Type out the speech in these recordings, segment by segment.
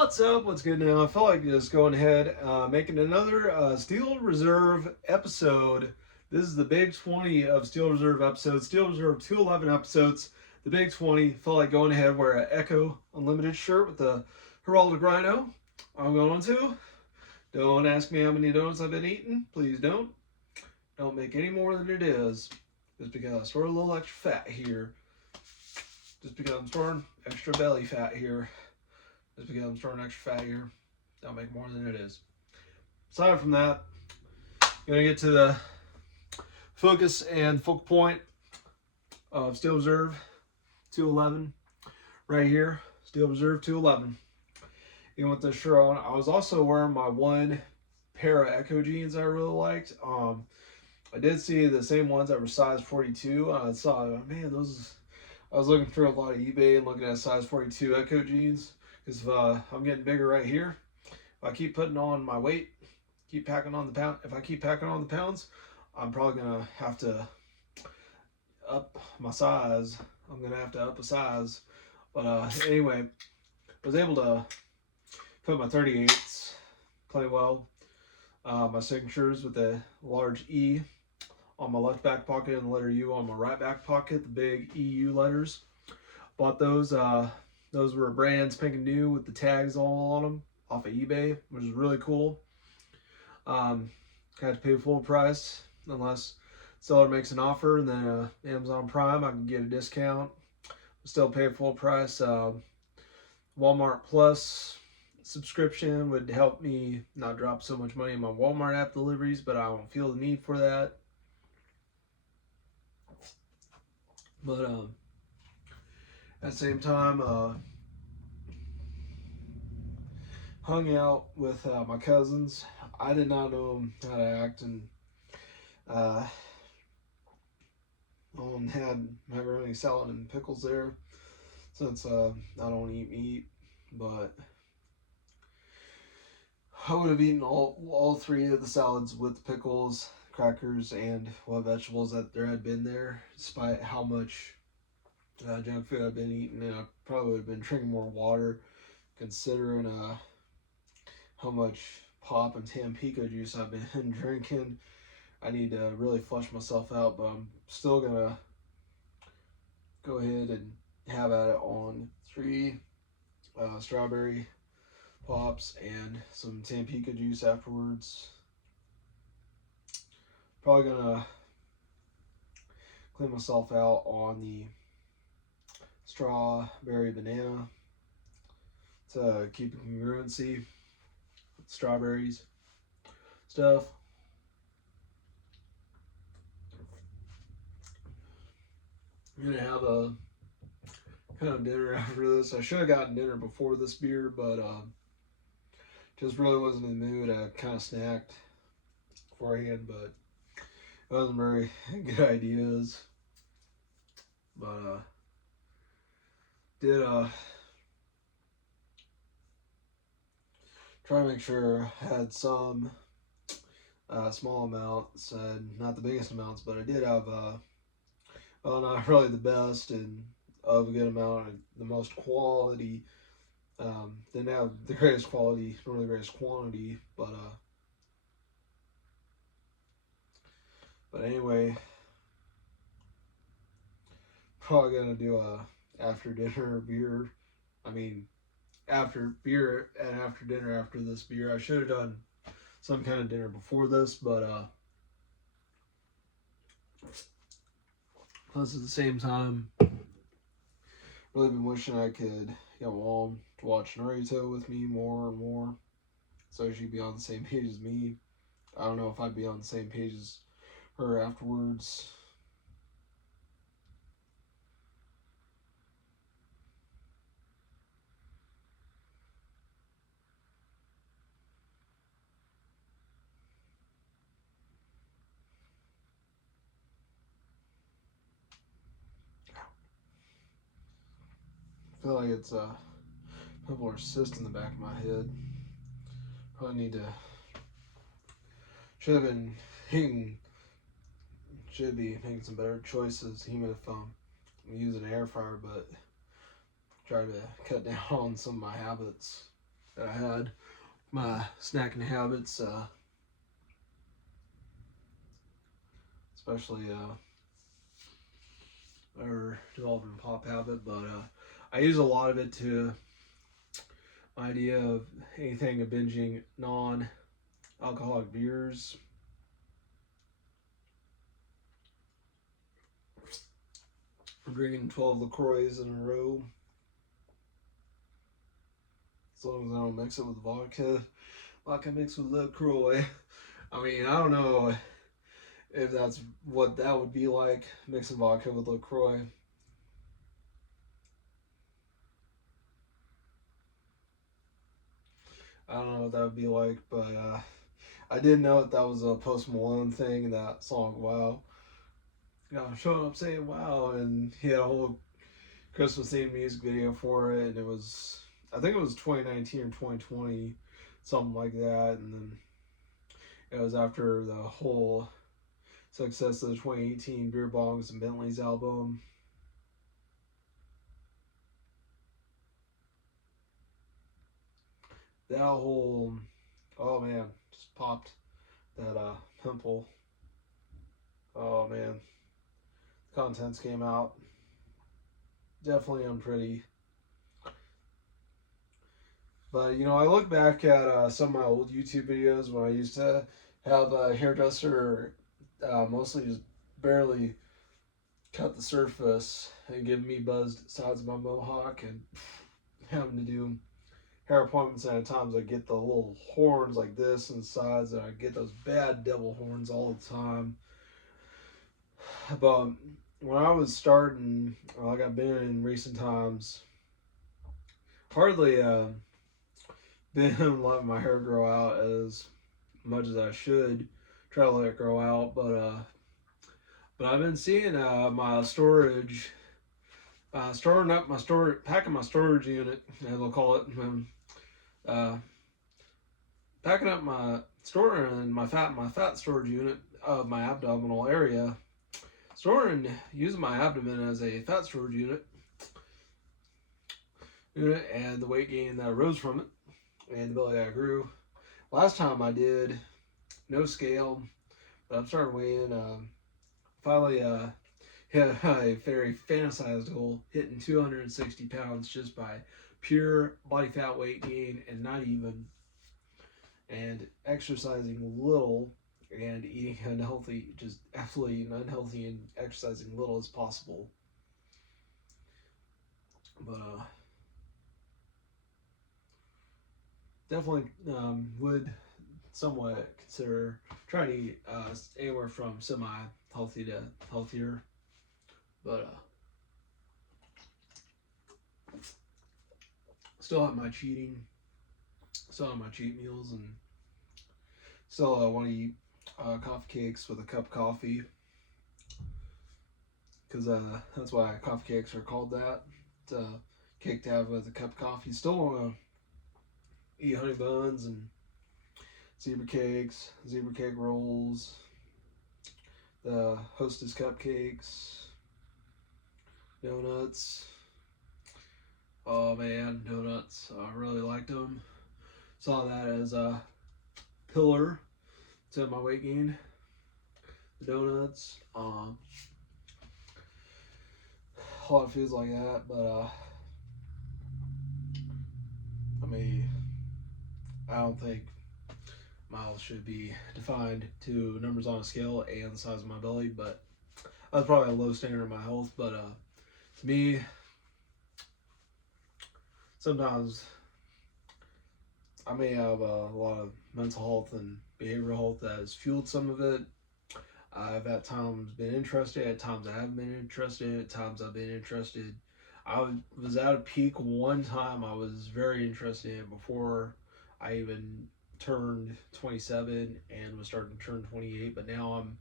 What's up? What's good now? I feel like just going ahead, making another Steel Reserve episode. This is the Big 20 of Steel Reserve episodes. Steel Reserve 211 episodes. The Big 20. Felt like going ahead, wear an Echo Unlimited shirt with the Heraldic Rhino. I'm going to. Don't ask me how many donuts I've been eating. Please don't. Don't make any more than it is. Just because I store a little extra fat here. Just because I'm storing extra belly fat here. Just because I'm storing extra fat here. Don't make more than it is. Aside from that, gonna get to the focus and focal point of Steel Reserve 211 right here. Steel Reserve 211. Even with this shirt on, I was also wearing my one pair of Echo jeans I really liked. I did see the same ones that were size 42. I saw, man, those. I was looking through a lot of eBay and looking at size 42 Echo jeans. Because I'm getting bigger right here. If I keep putting on my weight, keep packing on the pound. If I keep packing on the pounds, I'm probably gonna have to up my size. I'm gonna have to up a size. But anyway, I was able to put my 38s plenty well. My signatures with a large E on my left back pocket and the letter U on my right back pocket. The big EU letters. Bought those. Those were brand spanking new with the tags all on them off of eBay, which is really cool. Had to pay full price unless seller makes an offer, and then Amazon Prime I can get a discount. Still pay full price. Walmart Plus subscription would help me not drop so much money in my Walmart app deliveries, but I don't feel the need for that. But at the same time, hung out with my cousins. I did not know them how to act, and had macaroni salad and pickles there since I don't eat meat. But I would have eaten all three of the salads with the pickles, crackers, and what vegetables that there had been there, despite how much junk food I've been eating. And I probably would have been drinking more water, considering how much pop and Tampico juice I've been drinking. I need to really flush myself out, but I'm still gonna go ahead and have at it on 3 strawberry pops and some Tampico juice afterwards. Probably gonna clean myself out on the strawberry banana to keep a congruency with strawberries stuff. I'm gonna have a kind of dinner after this. I should have gotten dinner before this beer, but just really wasn't in the mood. I kind of snacked beforehand, but it wasn't very good ideas. But did try to make sure I had some small amounts, and not the biggest amounts, but I did have well, not really the best and of a good amount, the most quality. Didn't have the greatest quality, nor the greatest quantity, but anyway, probably gonna do a after dinner beer. I mean, after beer and after dinner after this beer. I should have done some kind of dinner before this, but plus at the same time, really been wishing I could get my mom to watch Naruto with me more and more, so she'd be on the same page as me. I don't know if I'd be on the same page as her afterwards. I feel like it's people are cyst in the back of my head. Probably need to. Should have been making. Should be making some better choices, even if I'm using an air fryer. But try to cut down on some of my habits that I had. My snacking habits, especially or developing a pop habit, but I use a lot of it to my idea of anything of binging non-alcoholic beers. I'm drinking 12 LaCroix in a row. As long as I don't mix it with vodka. Vodka mixed with LaCroix. I mean, I don't know if that's what that would be like, mixing vodka with LaCroix. I don't know what that would be like, but I did know that was a Post Malone thing, that song, Wow. I'm showing up saying wow, and he had a whole Christmas themed music video for it, and it was, I think it was 2019 or 2020, something like that, and then it was after the whole success of the 2018 Beer Bongs and Bentleys album. That whole, oh man, just popped that pimple. Oh man, contents came out. Definitely unpretty. But you know, I look back at some of my old YouTube videos when I used to have a hairdresser mostly just barely cut the surface and give me buzzed sides of my mohawk, and having to do hair appointments, and at times I get the little horns like this and sides, and I get those bad devil horns all the time. But when I was starting, like I've been in recent times, hardly been letting my hair grow out as much as I should. Try to let it grow out, but I've been seeing my storage, storing up my storage, packing my storage unit, as they'll call it. Uh, Packing up my fat storage unit of my abdominal area, using my abdomen as a fat storage unit, and the weight gain that arose from it, and the belly that grew. Last time I did no scale, but I'm starting to weigh in. Finally, hit a very fantasized goal, hitting 260 pounds just by pure body fat weight gain, and exercising little and eating unhealthy, just absolutely unhealthy, and exercising little as possible. But definitely would somewhat consider trying to eat anywhere from semi-healthy to healthier. But still have my cheating, still have my cheat meals, and still want to eat coffee cakes with a cup of coffee, because that's why coffee cakes are called that. It's a cake to have with a cup of coffee. Still want to eat honey buns and zebra cakes, zebra cake rolls, the Hostess cupcakes, donuts. Oh man, donuts. I really liked them. Saw that as a pillar to my weight gain. The donuts. A lot of foods like that, but I mean, I don't think miles should be defined to numbers on a scale and the size of my belly, but that's probably a low standard of my health. But to me, sometimes I may have a lot of mental health and behavioral health that has fueled some of it. I've at times been interested, at times I haven't been interested, at times I've been interested. I was at a peak one time I was very interested in before I even turned 27 and was starting to turn 28, but now I'm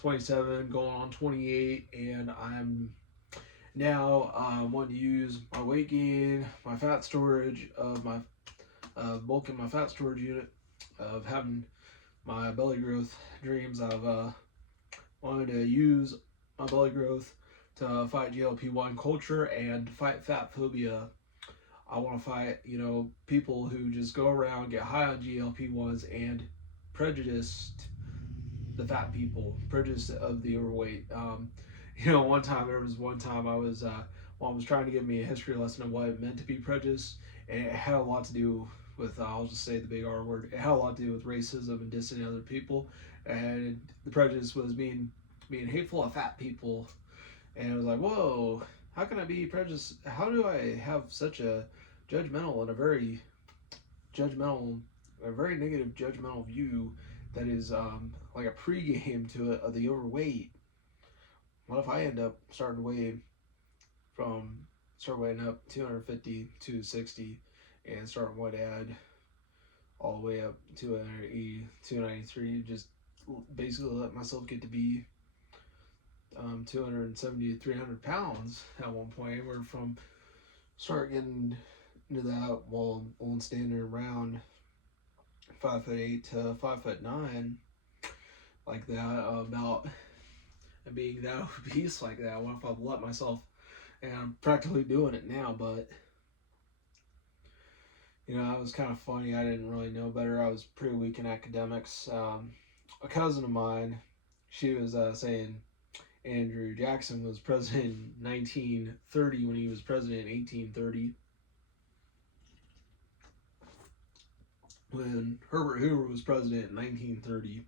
27 going on 28, and I'm now wanting to use my weight gain, my fat storage of my bulking my fat storage unit, of having my belly growth dreams. I've wanted to use my belly growth to fight GLP-1 culture and fight fat phobia I want to fight, people who just go around, get high on GLP-1s and prejudiced the fat people, prejudice of the overweight. There was one time mom was trying to give me a history lesson of what it meant to be prejudiced, and it had a lot to do with, I'll just say the big R word, it had a lot to do with racism and dissing other people, and the prejudice was being hateful of fat people, and it was like, whoa, how can I be prejudiced? How do I have such a judgmental and a very negative judgmental view that is like a pregame to it of the overweight? What if I end up start weighing up 250, 260, and start weighing add all the way up to 280, 293, just basically let myself get to be 270 to 300 pounds at one point, where from start getting into that while only standing around 5'8" to 5'9", like that, about being that obese like that. What if I've let myself, and I'm practically doing it now, but it was kind of funny. I didn't really know better. I was pretty weak in academics. A cousin of mine, she was saying Andrew Jackson was president in 1930 when he was president in 1830. When Herbert Hoover was president in 1930.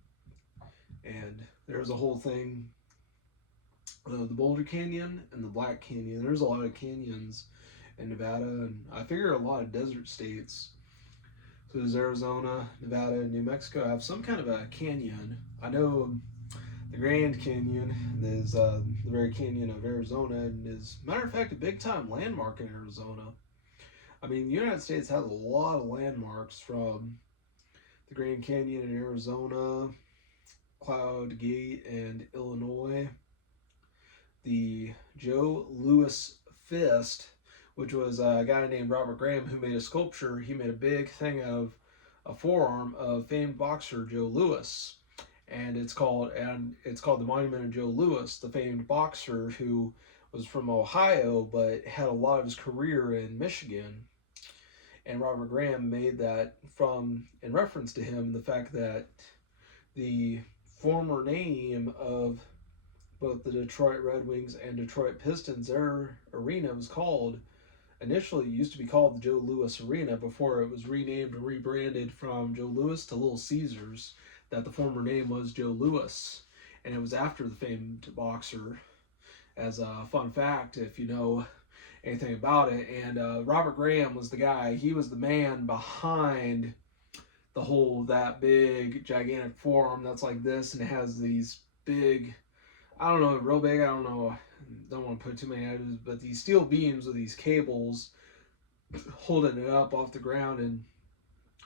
And there was a whole thing, the Boulder Canyon and the Black Canyon. There's a lot of canyons in Nevada, and I figure a lot of desert states. So there's Arizona, Nevada, and New Mexico have some kind of a canyon. I know the Grand Canyon is the very canyon of Arizona, and is, matter of fact, a big time landmark in Arizona. I mean, the United States has a lot of landmarks, from the Grand Canyon in Arizona, Cloud Gate in Illinois, the Joe Louis Fist, which was a guy named Robert Graham who made a sculpture. He made a big thing of a forearm of famed boxer Joe Louis, and it's called the Monument of Joe Louis, the famed boxer who was from Ohio but had a lot of his career in Michigan. And Robert Graham made that in reference to him, the fact that the former name of both the Detroit Red Wings and Detroit Pistons, their arena was initially used to be called the Joe Louis Arena before it was renamed and rebranded from Joe Louis to Little Caesars, that the former name was Joe Louis. And it was after the famed boxer, as a fun fact, if you know anything about it. And Robert Graham was the guy. He was the man behind that big, gigantic forearm that's like this, and it has these big, I don't know, real big, I don't know, don't want to put too many items, but these steel beams with these cables holding it up off the ground, and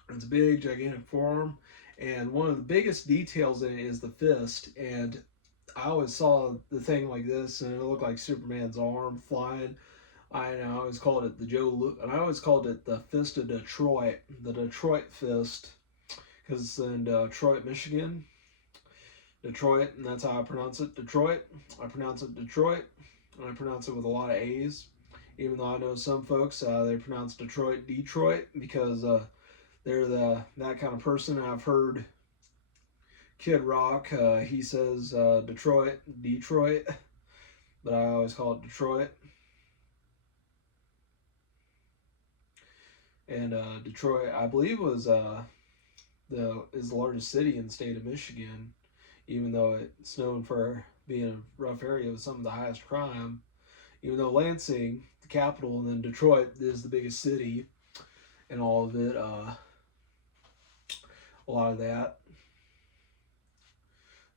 it's a big, gigantic forearm. And one of the biggest details in it is the fist, and I always saw the thing like this, and it looked like Superman's arm flying. I always called it I always called it the Fist of Detroit, the Detroit Fist, because it's in Detroit, Michigan. Detroit, and that's how I pronounce it, Detroit. I pronounce it Detroit, and I pronounce it with a lot of A's, even though I know some folks, they pronounce Detroit, because they're that kind of person. I've heard Kid Rock, he says Detroit, but I always call it Detroit. And Detroit, I believe, is the largest city in the state of Michigan, even though it's known for being a rough area with some of the highest crime. Even though Lansing, the capital, and then Detroit is the biggest city, and all of it, a lot of that.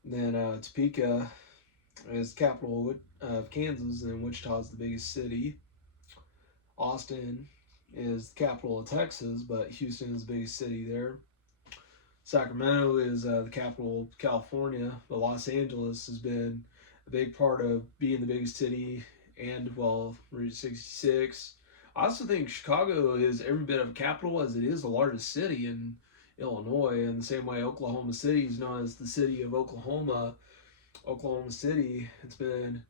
And then Topeka is capital of Kansas, and Wichita is the biggest city. Austin is the capital of Texas, but Houston is the biggest city there. Sacramento is the capital of California, but Los Angeles has been a big part of being the biggest city, and, well, Route 66. I also think Chicago is every bit of a capital as it is the largest city in Illinois, in the same way Oklahoma City is known as the city of Oklahoma. Oklahoma City, it's been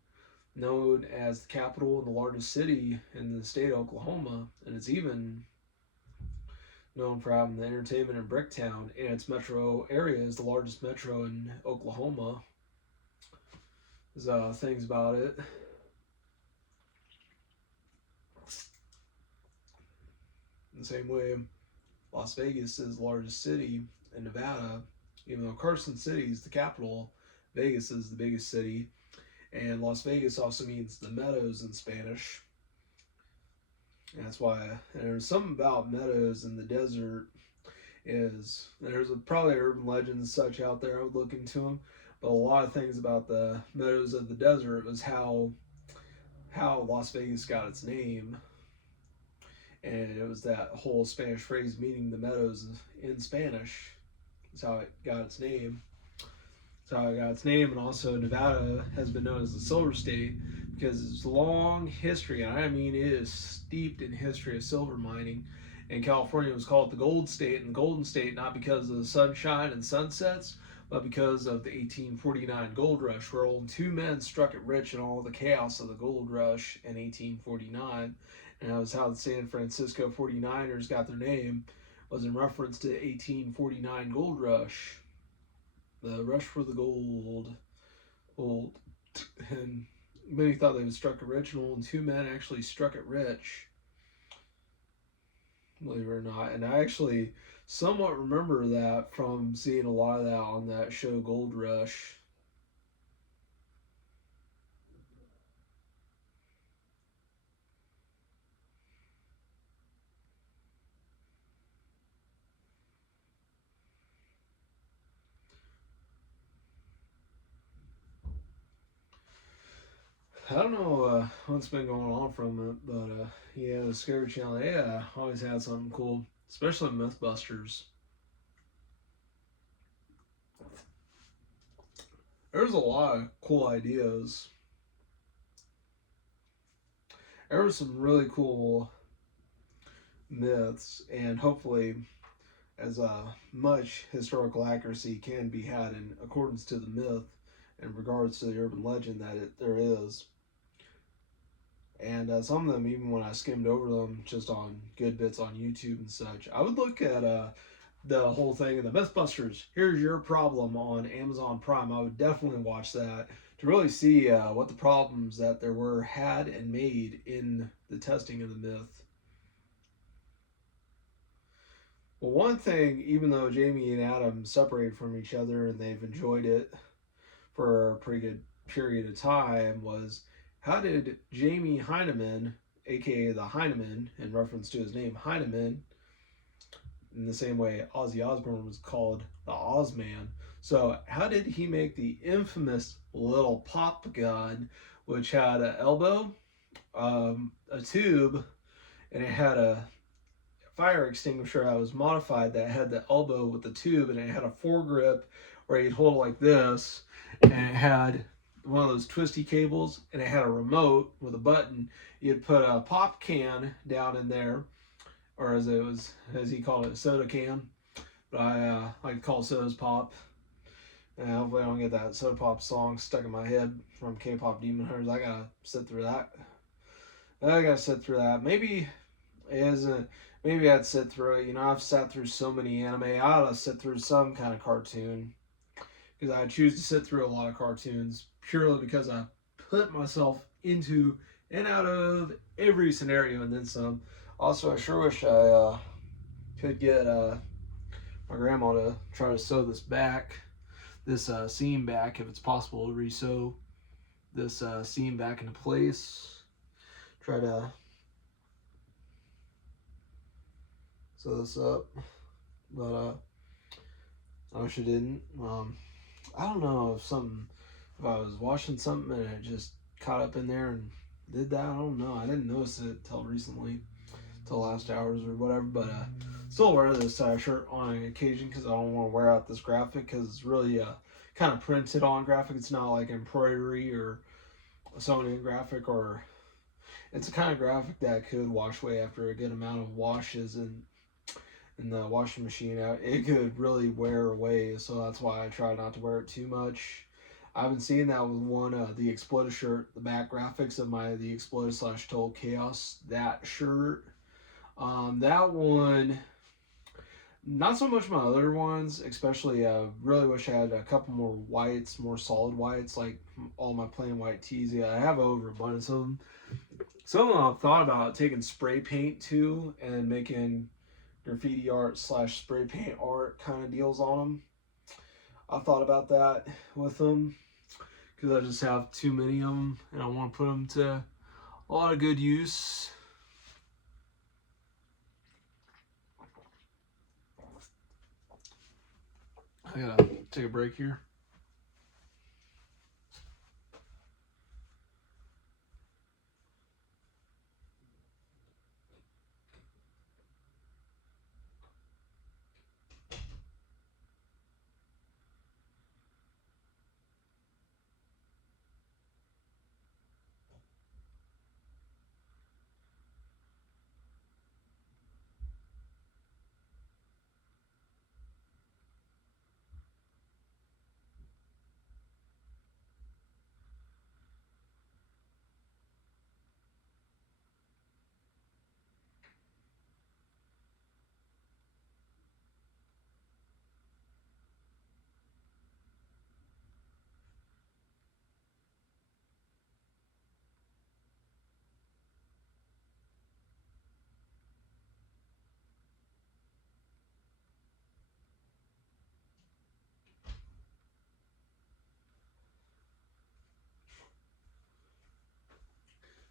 known as the capital and the largest city in the state of Oklahoma, and it's even known for having the entertainment in Bricktown, and its metro area is the largest metro in Oklahoma. There's things about it. In the same way, Las Vegas is the largest city in Nevada, even though Carson City is the capital. Vegas is the biggest city, and Las Vegas also means the meadows in Spanish. And that's why there's something about meadows in the desert. There's probably urban legends and such out there. I would look into them, but a lot of things about the meadows of the desert was how Las Vegas got its name, and it was that whole Spanish phrase meaning the meadows in Spanish. That's how it got its name. That's how it got its name, and also Nevada has been known as the Silver State because it's a long history, and I mean it is steeped in history of silver mining. And California was called the Gold State and the Golden State not because of the sunshine and sunsets, but because of the 1849 gold rush, where only two men struck it rich in all the chaos of the gold rush in 1849. And that was how the San Francisco 49ers got their name, was in reference to the 1849 gold rush. The rush for the gold. And many thought they would struck it rich, and only two men actually struck it rich. Believe it or not. And I actually somewhat remember that from seeing a lot of that on that show Gold Rush. I don't know what's been going on from it, but yeah, the Discovery Channel, yeah, always had something cool, especially Mythbusters. There's a lot of cool ideas. There were some really cool myths, and hopefully, as much historical accuracy can be had in accordance to the myth in regards to the urban legend that there is. And some of them, even when I skimmed over them just on good bits on YouTube and such, I would look at the whole thing of the Mythbusters. Here's your problem on Amazon Prime. I would definitely watch that to really see what the problems that there were had and made in the testing of the myth. Well, one thing, even though Jamie and Adam separated from each other and they've enjoyed it for a pretty good period of time, was how did Jamie Heineman, aka the Heineman, in reference to his name Heineman, in the same way Ozzy Osbourne was called the Ozman, so how did he make the infamous little pop gun, which had an elbow, a tube, and it had a fire extinguisher that was modified that had the elbow with the tube, and it had a foregrip where you'd hold it like this, and it had one of those twisty cables, and it had a remote with a button. You'd put a pop can down in there, or as he called it, a soda can, but I like to call sodas pop. And hopefully I don't get that soda pop song stuck in my head from K-pop Demon Hunters. I gotta sit through that. Maybe it isn't. Maybe I'd sit through it. I've sat through so many anime. I ought to sit through some kind of cartoon, because I choose to sit through a lot of cartoons purely because I put myself into and out of every scenario and then some. Also, I sure wish I could get my grandma to try to sew this seam back, if it's possible to re-sew this seam back into place. Try to sew this up, but I wish I didn't. I don't know if I was watching something and it just caught up in there and did that. I don't know. I didn't notice it till recently, till last hours or whatever. But still wear this shirt on occasion because I don't want to wear out this graphic, because it's really kind of printed on graphic. It's not like embroidery or a sewn-in graphic, or it's a kind of graphic that could wash away after a good amount of washes in the washing machine. It could really wear away, so that's why I try not to wear it too much. I've been seeing that with one, the Exploded shirt, the back graphics of the Exploded / Total Chaos, that shirt. That one, not so much my other ones, especially really wish I had a couple more whites, more solid whites, like all my plain white tees. Yeah, I have overabundance of them. Some of them I've thought about taking spray paint too and making graffiti art / spray paint art kind of deals on them. I thought about that with them because I just have too many of them and I want to put them to a lot of good use. I gotta take a break here.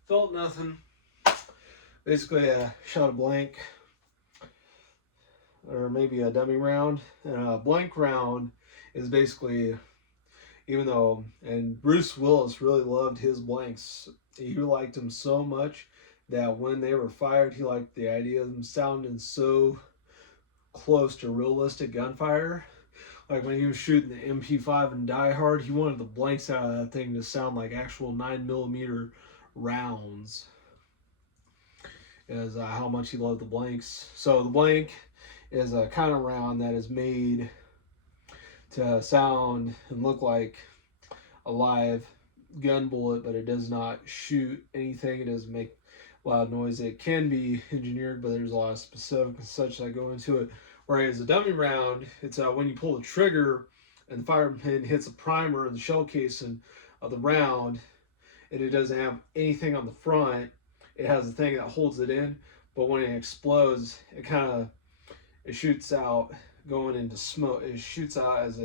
Felt nothing. Basically, I shot a blank, or maybe a dummy round. And a blank round is basically, even though, and Bruce Willis really loved his blanks. He liked them so much that when they were fired, he liked the idea of them sounding so close to realistic gunfire. Like when he was shooting the MP5 in Die Hard, he wanted the blanks out of that thing to sound like actual 9mm rounds. Is how much he loved the blanks. So the blank is a kind of round that is made to sound and look like a live gun bullet, but it does not shoot anything. It doesn't make loud noise. It can be engineered, but there's a lot of specifics and such that go into it. Whereas a dummy round, it's when you pull the trigger and the firing pin hits the primer and the shell casing of the round, and it doesn't have anything on the front. It has a thing that holds it in, but when it explodes, it shoots out going into smoke. It shoots out as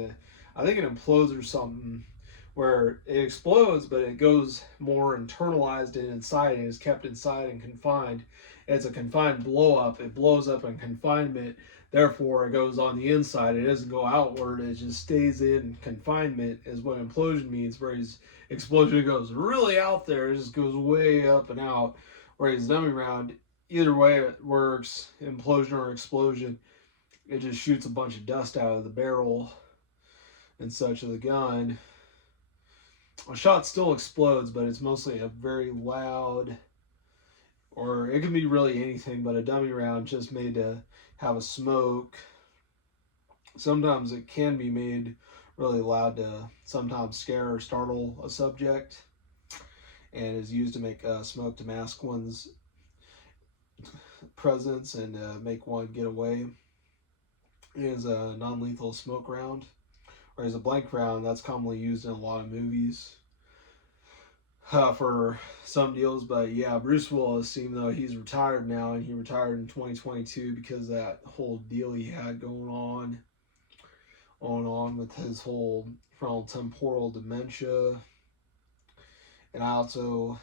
I think it implodes or something, where it explodes, but it goes more internalized and inside and is kept inside and confined. It's a confined blow up. It blows up in confinement. Therefore, it goes on the inside. It doesn't go outward. It just stays in confinement, is what implosion means. Whereas explosion goes really out there. It just goes way up and out. Whereas dummy round, either way it works, implosion or explosion, it just shoots a bunch of dust out of the barrel and such of the gun. A shot still explodes, but it's mostly a very loud, or it can be really anything, but a dummy round just made to have a smoke. Sometimes it can be made really loud to sometimes scare or startle a subject, and is used to make smoke to mask one's presence and make one get away. It is a non-lethal smoke round, whereas a blank round, that's commonly used in a lot of movies for some deals. But yeah, Bruce Willis, even though he's retired now, and he retired in 2022 because of that whole deal he had going on with his whole frontal temporal dementia. And I also,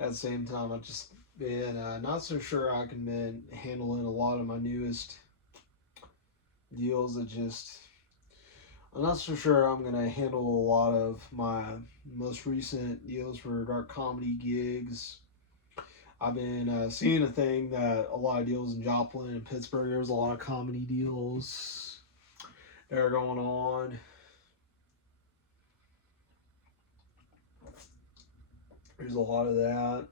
at the same time, I've just been not so sure I can been handling a lot of my newest deals. That just, I'm not so sure I'm gonna handle a lot of my most recent deals for dark comedy gigs. I've been seeing a thing that a lot of deals in Joplin and Pittsburgh, there's a lot of comedy deals that are going on. There's a lot of that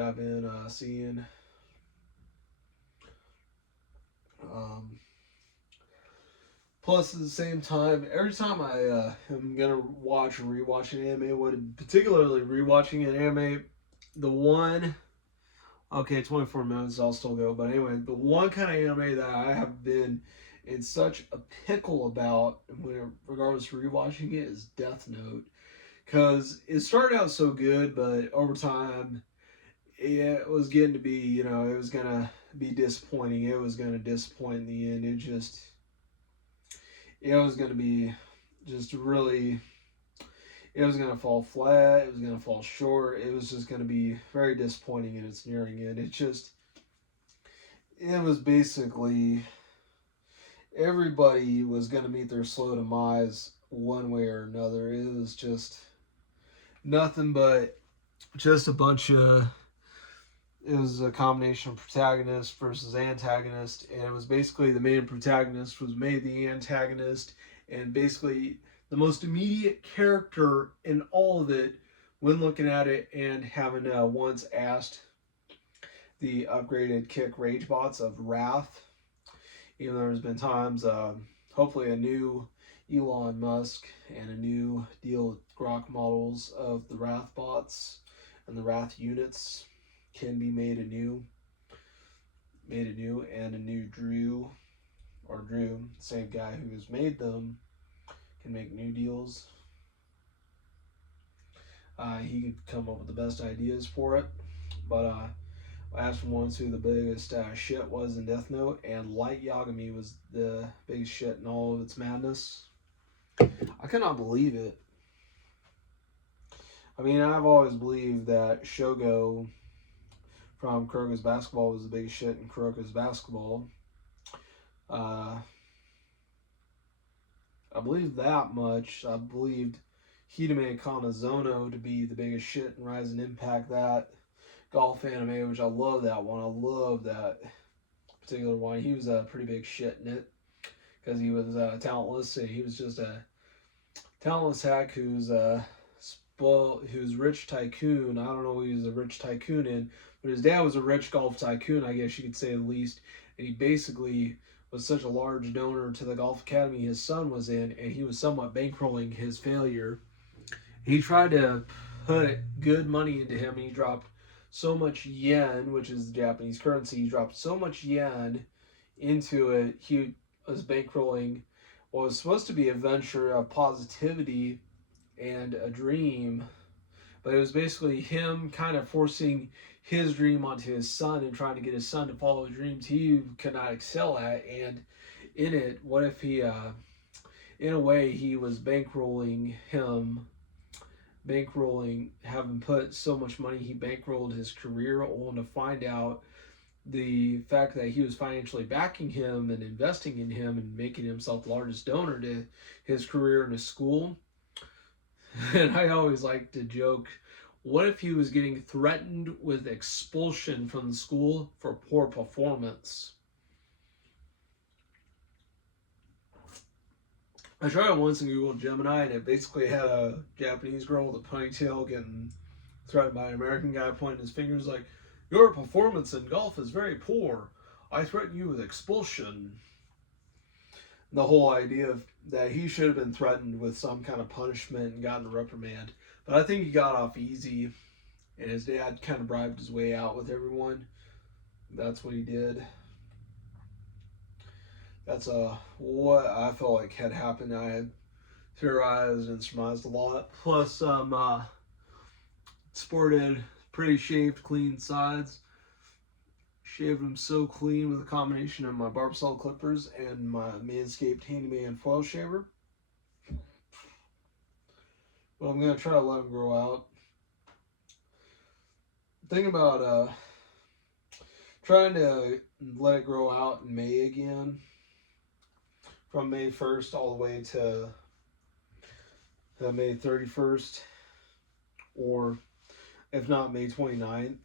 I've been seeing. Um, Plus, at the same time, every time I am gonna watch or rewatch an anime, what particularly rewatching an anime, the one, okay, 24 minutes, I'll still go, but anyway, the one kind of anime that I have been in such a pickle about, when regardless of rewatching it, is Death Note, because it started out so good, but over time, it was getting to be, it was gonna be disappointing. It was gonna disappoint in the end. It was gonna be just really, it was gonna fall flat. It was gonna fall short. It was just gonna be very disappointing in its nearing end. It was basically everybody was gonna meet their slow demise one way or another. It was just nothing but just a bunch of, it was a combination of protagonist versus antagonist, and it was basically the main protagonist was made the antagonist, and basically the most immediate character in all of it when looking at it, and having once asked the upgraded kick rage bots of Wrath, even though there's been times, hopefully a new Elon Musk and a new deal with Grok models of the Wrath bots and the Wrath units can be made anew, and a new Drew, same guy who has made them, can make new deals. He could come up with the best ideas for it, but I asked him once who the biggest shit was in Death Note, and Light Yagami was the biggest shit in all of its madness. I cannot believe it. I mean, I've always believed that Shogo from Kuroko's Basketball was the biggest shit in Kuroko's Basketball. I believed that much. I believed Hideme Kanazono to be the biggest shit in Rise and Impact. That golf anime, which I love that one. I love that particular one. He was a pretty big shit in it because he was talentless, and he was just a talentless hack who's rich tycoon. I don't know who he was a rich tycoon in, but his dad was a rich golf tycoon, I guess you could say, at least. And he basically was such a large donor to the golf academy his son was in, and he was somewhat bankrolling his failure. He tried to put good money into him, and he dropped so much yen, which is the Japanese currency. He dropped so much yen into it. He was bankrolling what was supposed to be a venture of positivity and a dream, but it was basically him kind of forcing his dream onto his son and trying to get his son to follow dreams he could not excel at. And in it, what if he, in a way, he was bankrolling, having put so much money, he bankrolled his career, only to find out the fact that he was financially backing him and investing in him and making himself the largest donor to his career and his school. And I always like to joke, what if he was getting threatened with expulsion from the school for poor performance? I tried it once in Google Gemini, and it basically had a Japanese girl with a ponytail getting threatened by an American guy pointing his fingers like, "Your performance in golf is very poor. I threaten you with expulsion." The whole idea of that he should have been threatened with some kind of punishment and gotten a reprimand. But I think he got off easy, and his dad kind of bribed his way out with everyone. That's what he did. That's what I felt like had happened. I had theorized and surmised a lot. Plus, sported pretty shaved, clean sides. Shaved them so clean with a combination of my Barbasol clippers and my Manscaped Handyman foil shaver. But I'm going to try to let them grow out. The thing about trying to let it grow out in May again, from May 1st all the way to May 31st, or if not May 29th,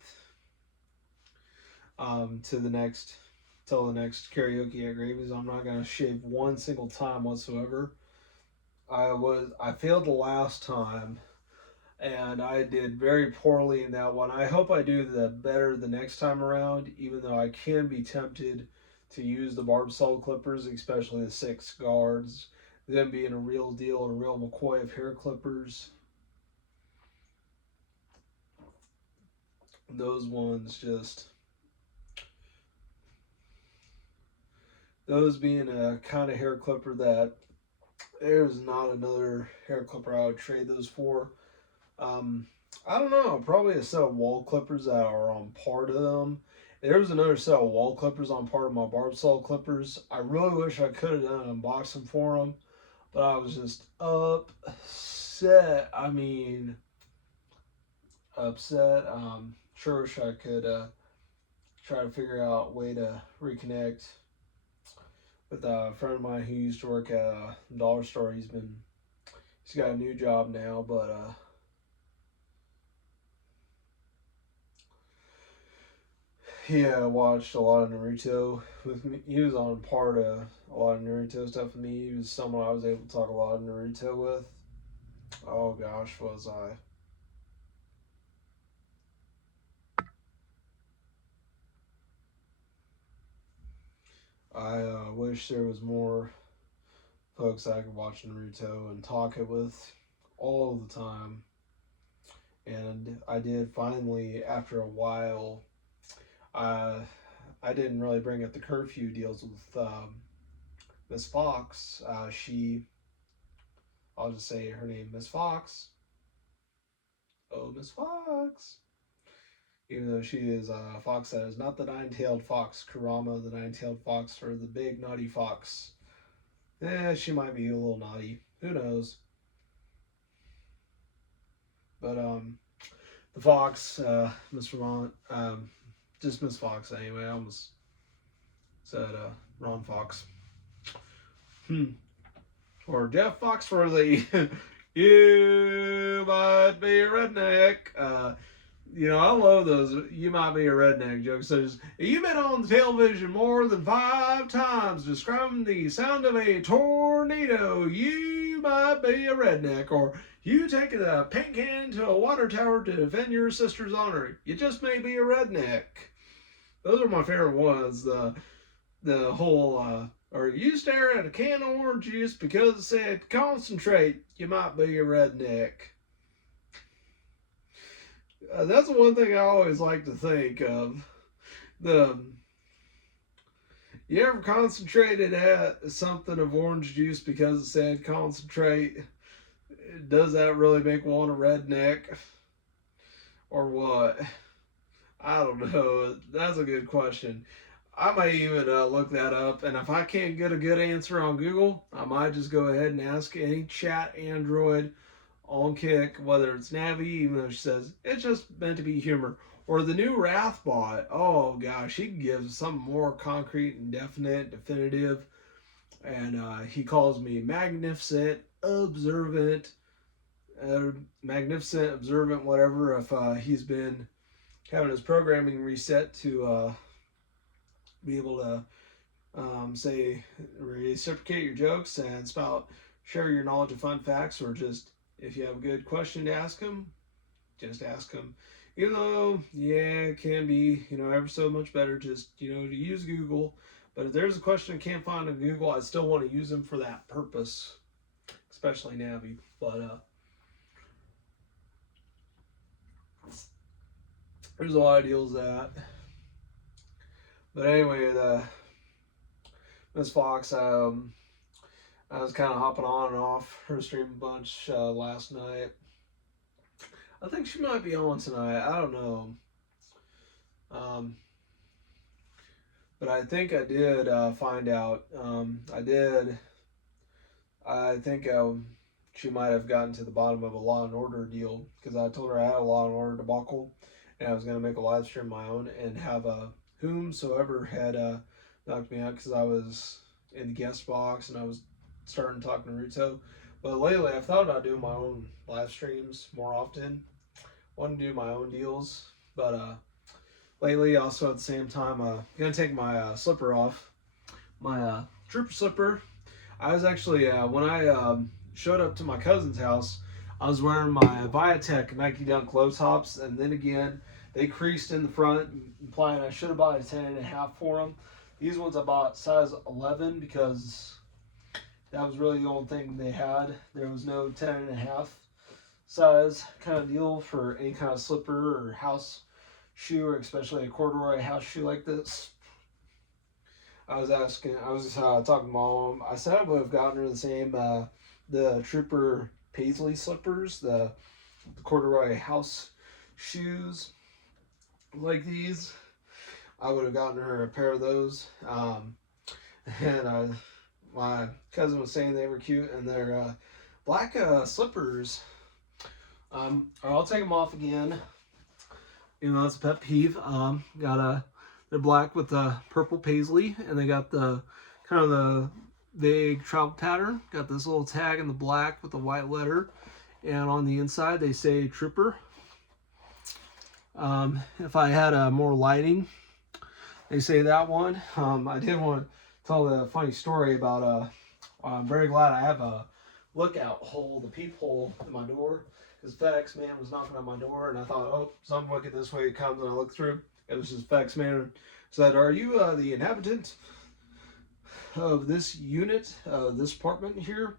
till the next karaoke at Gravy's. I'm not going to shave one single time whatsoever. I failed the last time, and I did very poorly in that one. I hope I do better the next time around, even though I can be tempted to use the Barbasol clippers, especially the 6 guards. Them being a real deal and a real McCoy of hair clippers. Those ones just, those being a kind of hair clipper that there's not another hair clipper I would trade those for. I don't know, probably a set of wall clippers that are on part of them. There was another set of wall clippers on part of my Barbasol clippers. I really wish I could have done an unboxing for them, but I was just upset. I mean, upset. Sure wish I could try to figure out a way to reconnect with a friend of mine who used to work at a dollar store. He's got a new job now, but he watched a lot of Naruto with me. He was on part of a lot of Naruto stuff with me. He was someone I was able to talk a lot of Naruto with. Oh gosh, was I. I wish there was more folks I could watch Naruto and talk it with all the time. And I did finally, after a while. I didn't really bring up the curfew deals with Miss Fox. I'll just say her name, Miss Fox. Oh, Miss Fox. Even though she is a fox that is not the nine-tailed fox, Kurama, the nine-tailed fox, or the big naughty fox. She might be a little naughty. Who knows? But the fox, Miss Vermont, just Miss Fox anyway. I almost said Ron Fox. Or Jeff Foxworthy. You might be a redneck. I love those "you might be a redneck" jokes. So you've been on the television more than 5 times describing the sound of a tornado. You might be a redneck. Or you taking a paint can to a water tower to defend your sister's honor. You just may be a redneck. Those are my favorite ones. The whole or you stare at a can of orange juice because it said concentrate. You might be a redneck. That's the one thing I always like to think of. You ever concentrated at something of orange juice because it said concentrate? Does that really make one a redneck? Or what? I don't know. That's a good question. I might even look that up, and if I can't get a good answer on Google, I might just go ahead and ask any chat android on Kick, whether it's Navi, even though she says it's just meant to be humor, or the new Wrathbot. Oh gosh, he gives something more concrete and definite, definitive, and he calls me magnificent, observant, whatever. If he's been having his programming reset to be able to say reciprocate your jokes and share your knowledge of fun facts, or just if you have a good question to ask him, just ask him. Even though, yeah, it can be, ever so much better just, to use Google. But if there's a question I can't find on Google, I still want to use them for that purpose, especially Navi. But there's a lot of deals that. But anyway, Miss Fox, I was kind of hopping on and off her stream a bunch last night. I think she might be on tonight. I don't know. But I think I did find out. I think she might have gotten to the bottom of a Law and Order deal, because I told her I had a Law and Order debacle, and I was going to make a live stream of my own and have whomsoever had knocked me out, because I was in the guest box and I was starting to talk Naruto. But lately I've thought about doing my own live streams more often. I want to do my own deals, but lately also at the same time gonna take my slipper off, my trooper slipper. I was actually when I showed up to my cousin's house, I was wearing my Viatech Nike Dunk low tops, and then again they creased in the front, implying I should have bought a 10.5 for them. These ones I bought size 11 because that was really the only thing they had. There was no 10.5 size kind of deal for any kind of slipper or house shoe, or especially a corduroy house shoe like this. I was talking to Mom. I said I would have gotten her the same, the Trooper Paisley slippers, the corduroy house shoes like these. I would have gotten her a pair of those. And my cousin was saying they were cute, and they're black slippers. I'll take them off again. Even though it's a pet peeve. They're black with the purple paisley, and they got the kind of the vague travel pattern. Got this little tag in the black with the white letter, and on the inside they say Trooper. If I had more lighting, they say that one. I did want to tell the funny story about I'm very glad I have a lookout hole, the peephole in my door, because FedEx man was knocking on my door, and I thought, oh, some wicked this way it comes, and I looked through. It was just FedEx man said, "Are you the inhabitant of this unit, this apartment here,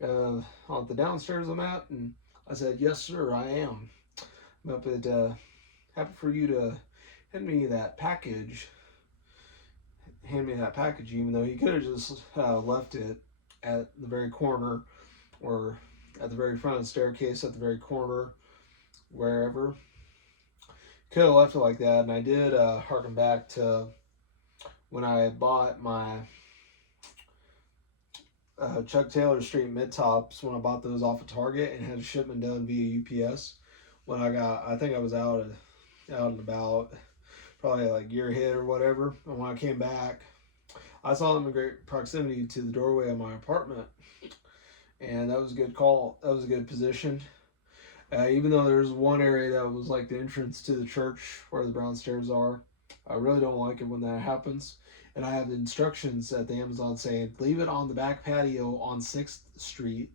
on the downstairs I'm at?" And I said, "Yes, sir, I am. I'm up at happy for you to hand me that package." Even though he could have just left it at the very corner, or at the very front of the staircase, at the very corner, wherever. Could have left it like that. And I did harken back to when I bought my Chuck Taylor Street mid tops, when I bought those off of Target and had a shipment done via UPS. When I think I was out and about, probably like year ahead or whatever. And when I came back, I saw them in great proximity to the doorway of my apartment, and that was a good call. That was a good position. Even though there's one area that was like the entrance to the church where the brown stairs are, I really don't like it when that happens. And I have the instructions at the Amazon saying, leave it on the back patio on 6th Street.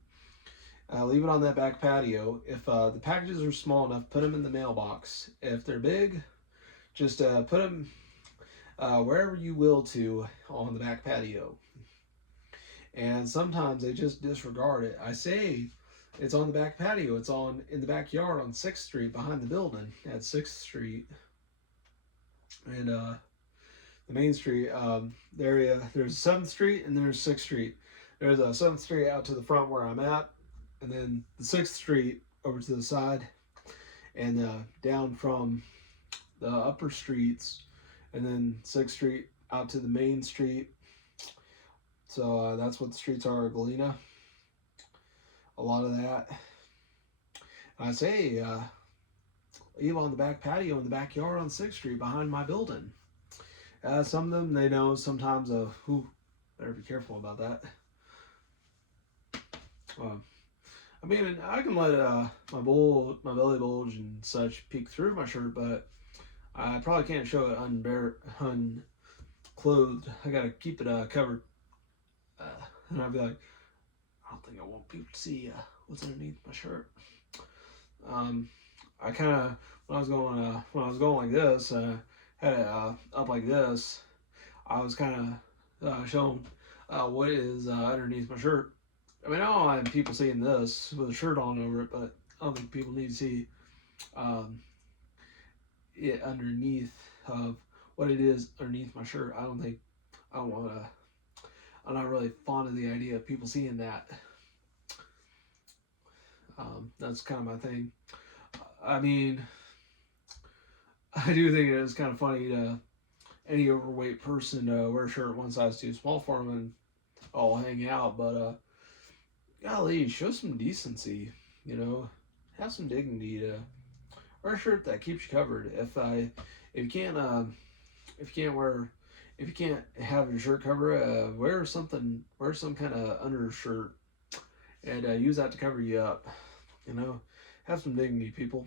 Leave it on that back patio. If the packages are small enough, put them in the mailbox. If they're big, just put them wherever you will to on the back patio. And sometimes they just disregard it. I say it's on the back patio. It's in the backyard on 6th Street behind the building at 6th Street. And the main street area, there's 7th Street and there's 6th Street. There's a 7th Street out to the front where I'm at, and then the 6th Street over to the side, and down from the upper streets, and then 6th Street out to the main street. So that's what the streets are at Galena. A lot of that. And I say, leave on the back patio in the backyard on 6th Street behind my building. Some of them, they know sometimes, better be careful about that. I mean, I can let my belly bulge and such peek through my shirt, but I probably can't show it unclothed. I gotta keep it covered. And I'd be like, I don't think I want people to see what's underneath my shirt. I kind of, when I was going like this, had it up like this, I was kind of showing what is underneath my shirt. I mean, I don't mind people seeing this with a shirt on over it, but I don't think people need to see it underneath of what it is underneath my shirt. I'm not really fond of the idea of people seeing that. That's kind of my thing. I mean, I do think it is kind of funny to any overweight person wear a shirt one size too small for them and all hang out, but golly, show some decency, have some dignity to wear a shirt that keeps you covered. If you can't have your shirt cover, wear some kind of undershirt and use that to cover you up. Have some dignity, people.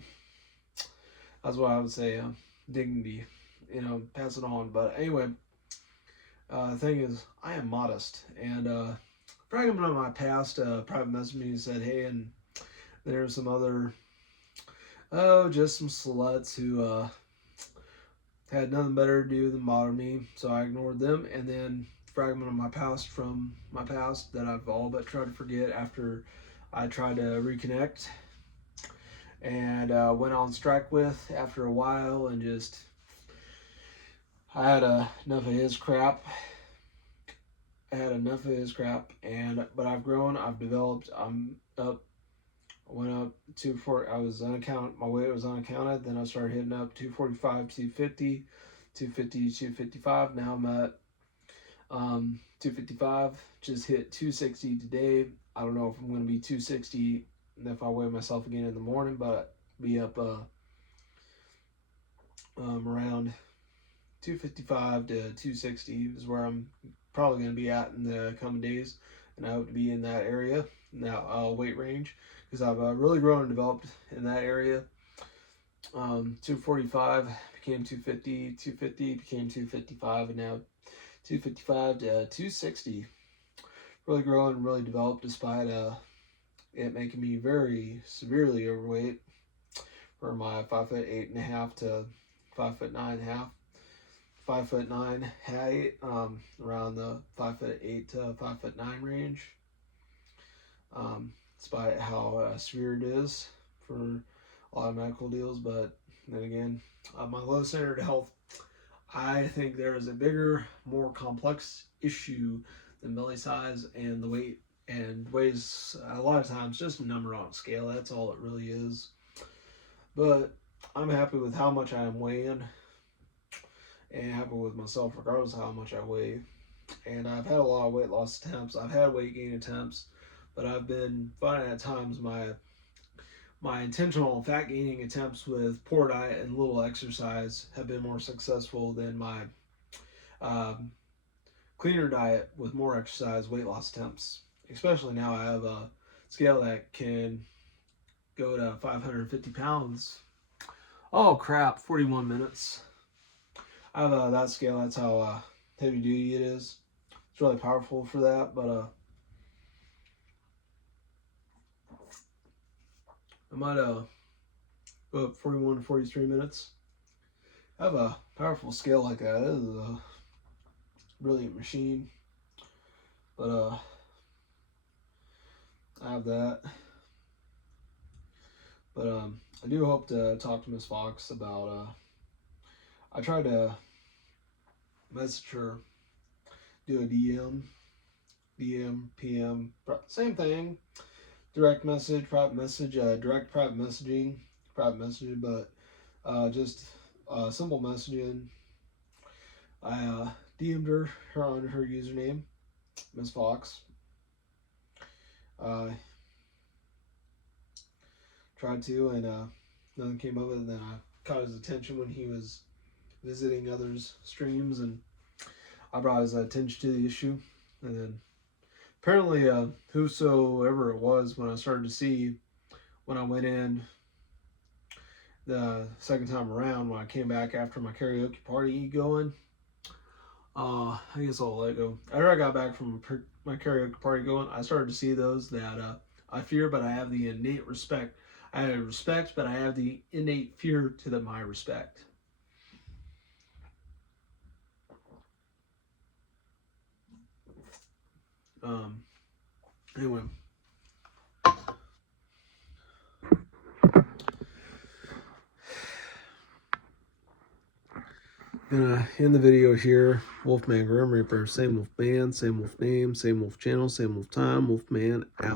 That's what I would say. Dignity, pass it on. But anyway, the thing is, I am modest, and bragging about my past, private messaged me and said, hey, and there's some other, just some sluts who had nothing better to do than bother me, so I ignored them, and then fragmented my past from my past that I've all but tried to forget after I tried to reconnect, and went on strike with after a while, and just I had enough of his crap. But I've grown, I've developed, I'm up. I went up 240. I was unaccounted. My weight was unaccounted. Then I started hitting up 245, 250, 250, 255. Now I'm at 255. Just hit 260 today. I don't know if I'm going to be 260 if I weigh myself again in the morning, but be up around 255 to 260 is where I'm probably going to be at in the coming days, and I hope to be in that area, now weight range, because I've really grown and developed in that area. 245 became 250, 250 became 255, and now 255 to 260. Really grown and really developed despite it making me very severely overweight for my 5'8.5" to 5'9.5". 5'9" height, around the 5'8" to 5'9" range. Despite how severe it is for a lot of medical deals, but then again, my low standard of health, I think there is a bigger, more complex issue than belly size and the weight, and weighs a lot of times just a number on a scale. That's all it really is. But I'm happy with how much I am weighing, and happy with myself regardless of how much I weigh. And I've had a lot of weight loss attempts. I've had weight gain attempts, but I've been finding at times my intentional fat gaining attempts with poor diet and little exercise have been more successful than my cleaner diet with more exercise weight loss attempts. Especially now I have a scale that can go to 550 pounds. Oh crap, 41 minutes. I have that scale, that's how heavy duty it is. It's really powerful for that, but I might go up 41 to 43 minutes. I have a powerful scale like that. It is a brilliant machine. But I have that. But I do hope to talk to Miss Fox about I tried to message her, do a DM, PM, same thing. Direct message, private message, direct private messaging, but just simple messaging. I DM'd her on her username, Miss Fox. Tried to, and nothing came of it. And then I caught his attention when he was visiting others' streams, and I brought his attention to the issue. And then apparently, whosoever it was, when I started to see, when I went in the second time around, when I came back after my karaoke party going, I guess I'll let it go. After I got back from my karaoke party going, I started to see those that I fear, but I have the innate respect. I have respect, but I have the innate fear to my respect. Anyway. Gonna end the video here. Wolfman Grim Reaper. Same wolf band, same wolf name, same wolf channel, same wolf time. Wolfman out.